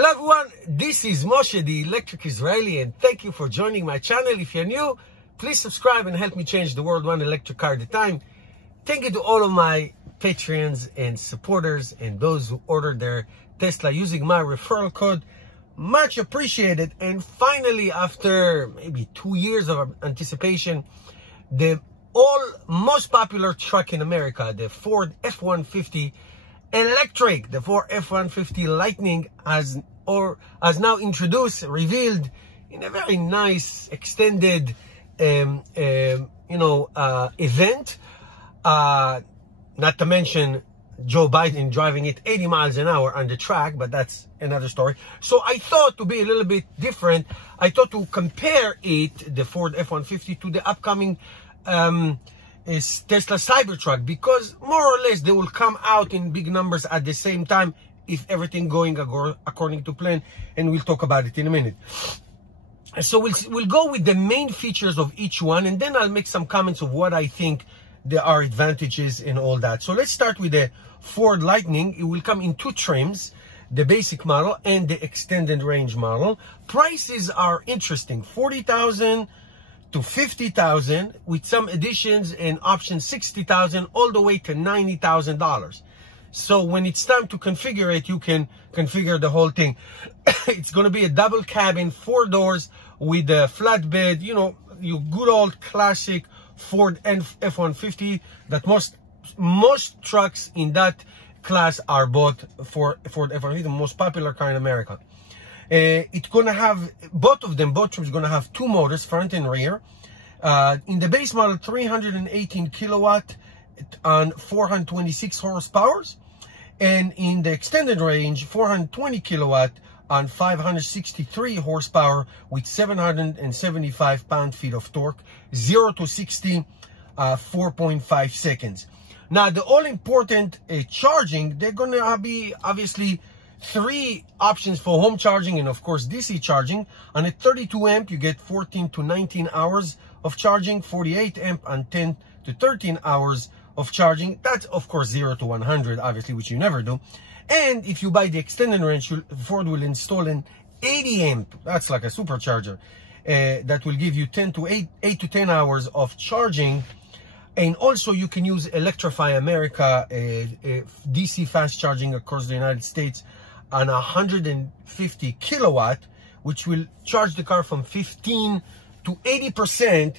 Hello everyone, this is Moshe, the Electric Israeli, and thank you for joining my channel. If you're new, please subscribe and help me change the world one electric car at a time. Thank you to all of my Patreons and supporters and those who ordered their Tesla using my referral code. Much appreciated. And finally, after maybe 2 years of anticipation, the most popular truck in America, the Ford F-150 electric, the Ford F-150 Lightning, has now introduced, revealed in a very nice extended event, not to mention Joe Biden driving it 80 miles an hour on the track, but that's another story. So I thought, to be a little bit different, I thought to compare it, the Ford F-150, to the upcoming is Tesla Cybertruck, because more or less they will come out in big numbers at the same time if everything going according to plan, and we'll talk about it in a minute. So we'll go with the main features of each one, and then I'll make some comments of what I think there are advantages and all that. So let's start with the Ford Lightning. It will come in two trims, the basic model and the extended range model. Prices are interesting, $40,000 to $50,000, with some additions and options $60,000 all the way to $90,000. So when it's time to configure it, you can configure the whole thing. It's going to be a double cabin, 4 doors with a flatbed, you know, your good old classic Ford F-150 that most trucks in that class are bought for Ford F-150, the most popular car in America. It's going to have, both trims going to have 2 motors, front and rear. In the base model, 318 kilowatt on 426 horsepower. And in the extended range, 420 kilowatt on 563 horsepower with 775 pound-feet of torque, 0 to 60, 4.5 seconds. Now, the all-important charging, they're going to be obviously 3 options for home charging and of course DC charging. On a 32 amp, you get 14 to 19 hours of charging, 48 amp on 10 to 13 hours of charging. That's of course 0 to 100, obviously, which you never do. And if you buy the extended range, Ford will install an 80 amp, that's like a supercharger, that will give you 8 to 10 hours of charging. And also you can use Electrify America, DC fast charging across the United States on 150 kilowatt, which will charge the car from 15 to 80%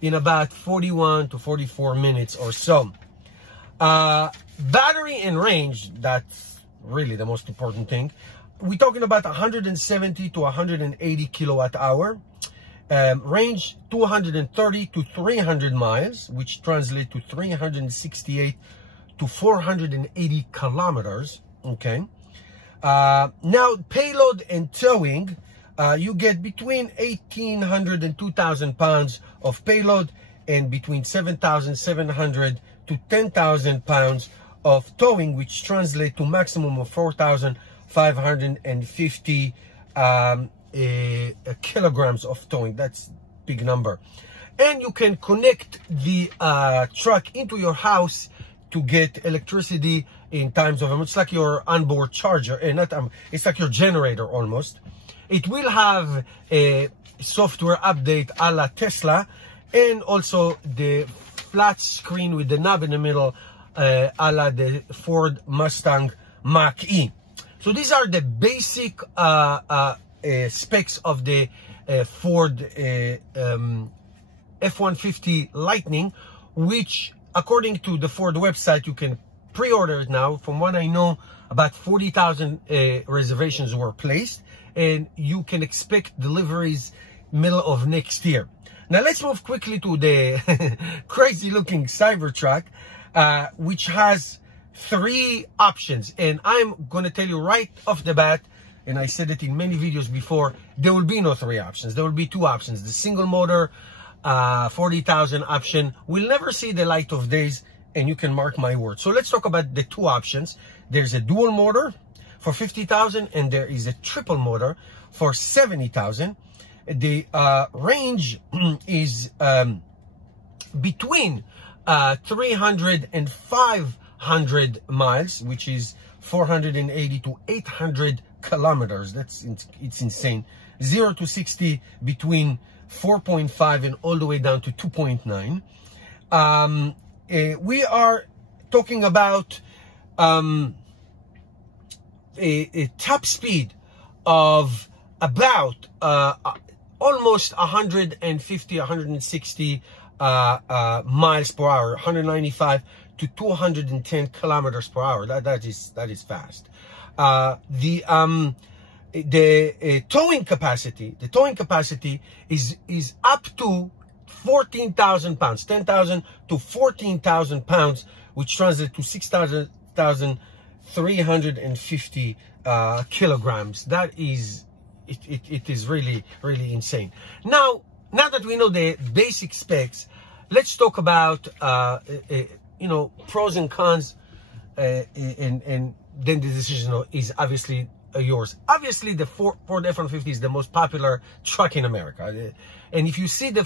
in about 41 to 44 minutes or so. Battery and range, that's really the most important thing. We're talking about 170 to 180 kilowatt hour. Range 230 to 300 miles, which translates to 368 to 480 kilometers. Okay. Now, payload and towing, you get between 1,800 and 2,000 pounds of payload and between 7,700 to 10,000 pounds of towing, which translate to maximum of 4,550 kilograms of towing. That's big number. And you can connect the truck into your house to get electricity in times of emergency. It's like your onboard charger, and it's like your generator almost. It will have a software update a la Tesla, and also the flat screen with the knob in the middle, a la the Ford Mustang Mach-E. So these are the basic specs of the Ford F-150 Lightning, which, according to the Ford website, you can pre-order it now. From what I know, about 40,000 reservations were placed, and you can expect deliveries middle of next year. Now let's move quickly to the crazy looking Cybertruck, which has 3 options. And I'm going to tell you right off the bat, and I said it in many videos before, there will be no 3 options. There will be 2 options. The single motor, 40,000 option will never see the light of days, and you can mark my words. So let's talk about the 2 options. There's a dual motor for 50,000, and there is a triple motor for 70,000. The range is between 300 and 500 miles, which is 480 to 800 kilometers. It's insane. 0 to 60 between 4.5 and all the way down to 2.9. We are talking about a top speed of about almost 150, 160 miles per hour, 195 to 210 kilometers per hour. That is fast. The towing capacity is up to 14,000 pounds, 10,000 to 14,000 pounds, which translates to 6,350 kilograms. That is, it is really, really insane. Now that we know the basic specs, let's talk about pros and cons, and then the decision is obviously yours. Obviously, the Ford F-150 is the most popular truck in America, and if you see the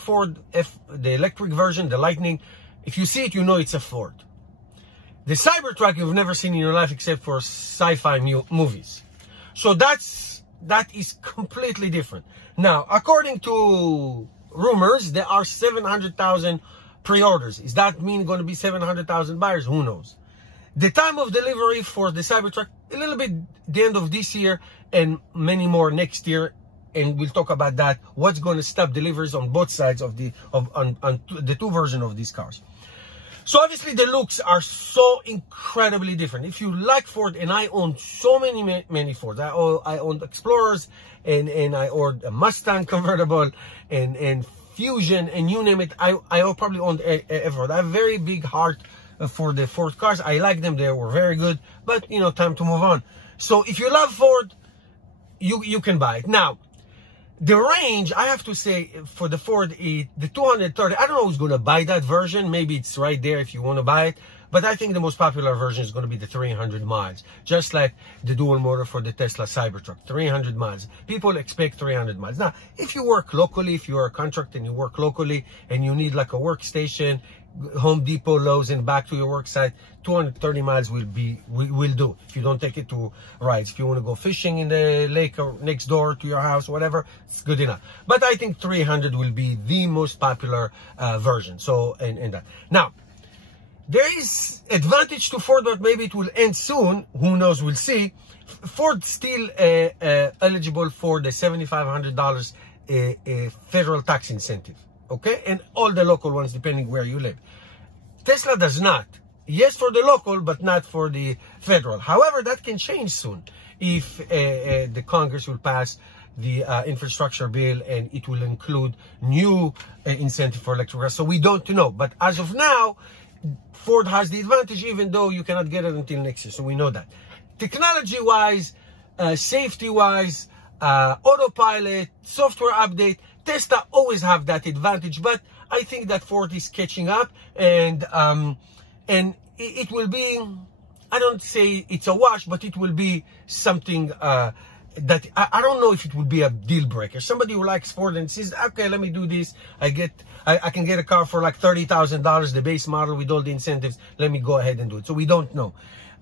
the electric version, the Lightning, if you see it, you know it's a Ford. The Cybertruck you've never seen in your life except for sci-fi movies. So that is completely different. Now, according to rumors, there are 700,000 pre-orders. Is that mean going to be 700,000 buyers? Who knows? The time of delivery for the Cybertruck, a little bit the end of this year and many more next year. And we'll talk about that. What's going to stop deliveries on both sides of the two versions of these cars. So obviously the looks are so incredibly different. If you like Ford, and I own so many Fords. I owned Explorers, and I owned a Mustang convertible, and Fusion, and you name it. I probably owned a Ford. I have a very big heart for the Ford cars. I like them. They were very good. But, time to move on. So if you love Ford, you can buy it. Now, the range, I have to say, for the Ford, the 230, I don't know who's going to buy that version. Maybe it's right there if you want to buy it. But I think the most popular version is going to be the 300 miles. Just like the dual motor for the Tesla Cybertruck, 300 miles. People expect 300 miles. Now, if you work locally, if you're a contractor and you work locally, and you need like a workstation, Home Depot, Lowe's, and back to your work site, 230 miles will do. If you don't take it to rides, if you want to go fishing in the lake or next door to your house, whatever, it's good enough. But I think 300 will be the most popular version. So, and that. Now, there is advantage to Ford, but maybe it will end soon. Who knows? We'll see. Ford still eligible for the $7,500 federal tax incentive. Okay, and all the local ones, depending where you live. Tesla does not. Yes, for the local, but not for the federal. However, that can change soon if the Congress will pass the infrastructure bill, and it will include new incentive for electric cars. So we don't know. But as of now, Ford has the advantage, even though you cannot get it until next year. So we know that. Technology-wise, safety-wise, autopilot, software update, Tesla always have that advantage, but I think that Ford is catching up, and it will be, I don't say it's a wash, but it will be something that I don't know if it would be a deal breaker. Somebody who likes Ford and says, okay, let me do this. I can get a car for like $30,000, the base model with all the incentives. Let me go ahead and do it. So we don't know.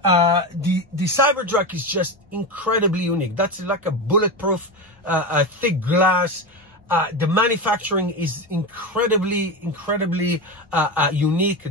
The Cybertruck is just incredibly unique. That's like a bulletproof, thick glass. The manufacturing is incredibly unique.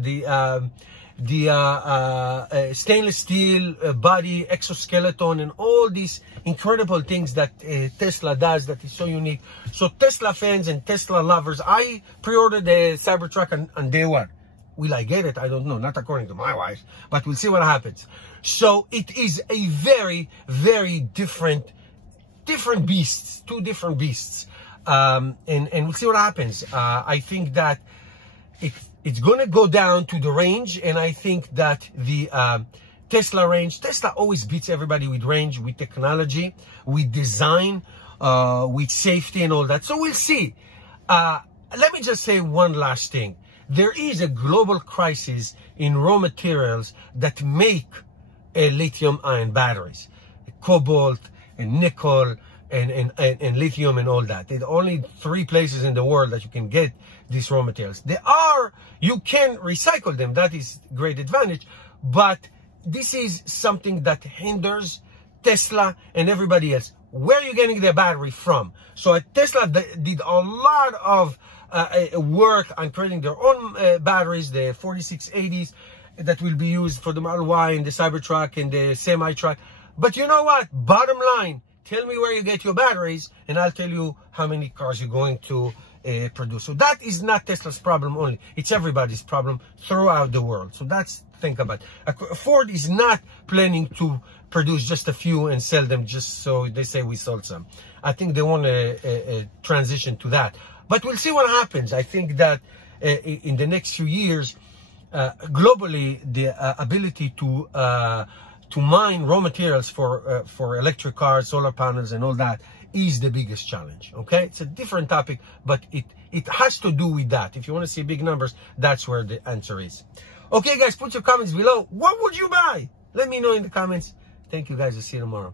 The stainless steel body, exoskeleton, and all these incredible things that Tesla does that is so unique. So Tesla fans and Tesla lovers, I pre-ordered the Cybertruck on day one. Will I get it? I don't know. Not according to my wife, but we'll see what happens. So it is a very, very different beasts, two different beasts. And we'll see what happens. I think that it's going to go down to the range, and I think that the Tesla range, Tesla always beats everybody with range, with technology, with design, with safety and all that. So we'll see. Let me just say one last thing. There is a global crisis in raw materials that make lithium-ion batteries, cobalt and nickel, and lithium and all that. There are only 3 places in the world that you can get these raw materials. You can recycle them. That is great advantage, but this is something that hinders Tesla and everybody else. Where are you getting the battery from? So Tesla did a lot of work on creating their own batteries, the 4680s that will be used for the Model Y and the Cybertruck and the semi-truck. But you know what? Bottom line, tell me where you get your batteries and I'll tell you how many cars you're going to produce. So that is not Tesla's problem only. It's everybody's problem throughout the world. So that's, think about it. Ford is not planning to produce just a few and sell them just so they say we sold some. I think they want to transition to that. But we'll see what happens. I think that in the next few years, globally, the ability to mine raw materials for electric cars, solar panels, and all that is the biggest challenge. Okay, it's a different topic, but it has to do with that. If you want to see big numbers, that's where the answer is. Okay, guys, put your comments below. What would you buy? Let me know in the comments. Thank you, guys. I'll see you tomorrow.